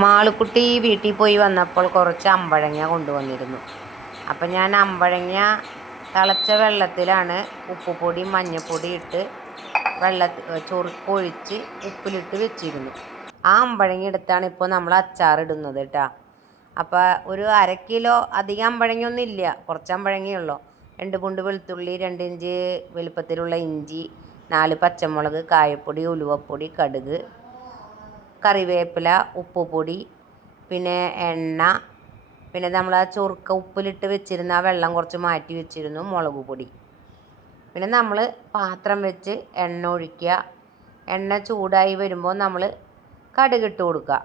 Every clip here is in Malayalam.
മാളുക്കുട്ടി വീട്ടിൽ പോയി വന്നപ്പോൾ കുറച്ച് അമ്പഴങ്ങ കൊണ്ടുവന്നിരുന്നു. അപ്പം ഞാൻ അമ്പഴങ്ങ തിളച്ച വെള്ളത്തിലാണ് ഉപ്പുപൊടി മഞ്ഞൾപ്പൊടി ഇട്ട് ചൊറുക്കൊഴിച്ച് ഉപ്പിലിട്ട് വെച്ചിരുന്നു. ആ അമ്പഴങ്ങ എടുത്താണ് ഇപ്പോൾ നമ്മൾ അച്ചാറിടുന്നത് കേട്ടോ. അപ്പോൾ ഒരു 1/2 കിലോ, അധികം അമ്പഴങ്ങയൊന്നും ഇല്ല, കുറച്ച് അമ്പഴങ്ങയുള്ളൂ. 2 പുണ്ട് വെളുത്തുള്ളി, 2 ഇഞ്ച് വലുപ്പത്തിലുള്ള ഇഞ്ചി, 4 പച്ചമുളക്, കായപ്പൊടി, ഉലുവപ്പൊടി, കടുക്, കറിവേപ്പില, ഉപ്പുപൊടി, പിന്നെ എണ്ണ, പിന്നെ നമ്മൾ ആ ചൊറുക്ക ഉപ്പിലിട്ട് വെച്ചിരുന്ന ആ വെള്ളം കുറച്ച് മാറ്റി വെച്ചിരുന്നു, മുളക് പൊടി. പിന്നെ നമ്മൾ പാത്രം വെച്ച് എണ്ണ ഒഴിക്കുക. എണ്ണ ചൂടായി വരുമ്പോൾ നമ്മൾ കടുകിട്ട് കൊടുക്കുക.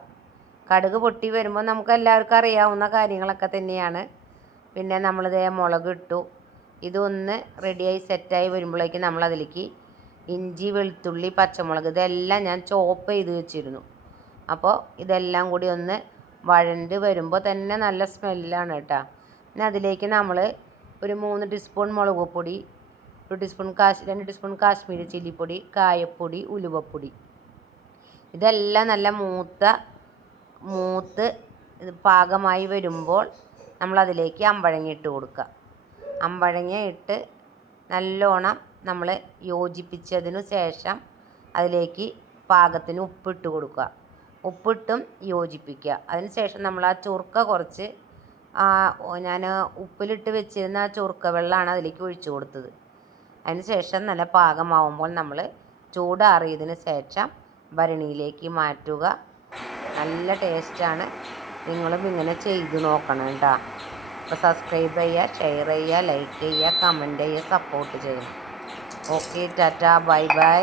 കടുക് പൊട്ടി വരുമ്പോൾ നമുക്ക് എല്ലാവർക്കും അറിയാവുന്ന കാര്യങ്ങളൊക്കെ തന്നെയാണ്. പിന്നെ നമ്മളിതേ മുളക് ഇട്ടു. ഇതൊന്ന് റെഡിയായി സെറ്റായി വരുമ്പോഴേക്കും നമ്മളതിലേക്ക് ഇഞ്ചി, വെളുത്തുള്ളി, പച്ചമുളക് ഇതെല്ലാം ഞാൻ ചോപ്പ് ചെയ്ത് വെച്ചിരുന്നു. അപ്പോൾ ഇതെല്ലാം കൂടി ഒന്ന് വഴണ്ട് വരുമ്പോൾ തന്നെ നല്ല സ്മെല്ലാണ് കേട്ടോ. പിന്നെ അതിലേക്ക് നമ്മൾ ഒരു 3 ടീസ്പൂൺ മുളക് പൊടി, 2 ടീസ്പൂൺ കാശ്മീരി ചില്ലിപ്പൊടി, കായപ്പൊടി, ഉലുവപ്പൊടി, ഇതെല്ലാം നല്ല മൂത്ത് പാകമായി വരുമ്പോൾ നമ്മളതിലേക്ക് അമ്പഴങ്ങ ഇട്ട് കൊടുക്കുക. അമ്പഴങ്ങ ഇട്ട് നല്ലോണം നമ്മൾ യോജിപ്പിച്ചതിനു ശേഷം അതിലേക്ക് പാകത്തിന് ഉപ്പിട്ട് കൊടുക്കുക. ഉപ്പിട്ടും യോജിപ്പിക്കുക. അതിന് ശേഷം നമ്മൾ ആ ചൊറുക്ക കുറച്ച് ഞാൻ ഉപ്പിലിട്ട് വെച്ചിരുന്ന ആ ചൊറുക്ക വെള്ളമാണ് അതിലേക്ക് ഒഴിച്ചു കൊടുത്തത്. അതിന് ശേഷം നല്ല പാകമാവുമ്പോൾ നമ്മൾ ചൂടാറിയതിന് ശേഷം ഭരണിയിലേക്ക് മാറ്റുക. നല്ല ടേസ്റ്റാണ്. നിങ്ങളും ഇങ്ങനെ ചെയ്ത് നോക്കണം കേട്ടോ. അപ്പോൾ സബ്സ്ക്രൈബ് ചെയ്യുക, ഷെയർ ചെയ്യുക, ലൈക്ക് ചെയ്യുക, കമൻറ്റ് ചെയ്യുക, സപ്പോർട്ട് ചെയ്യണം. Okay, Tata, bye bye.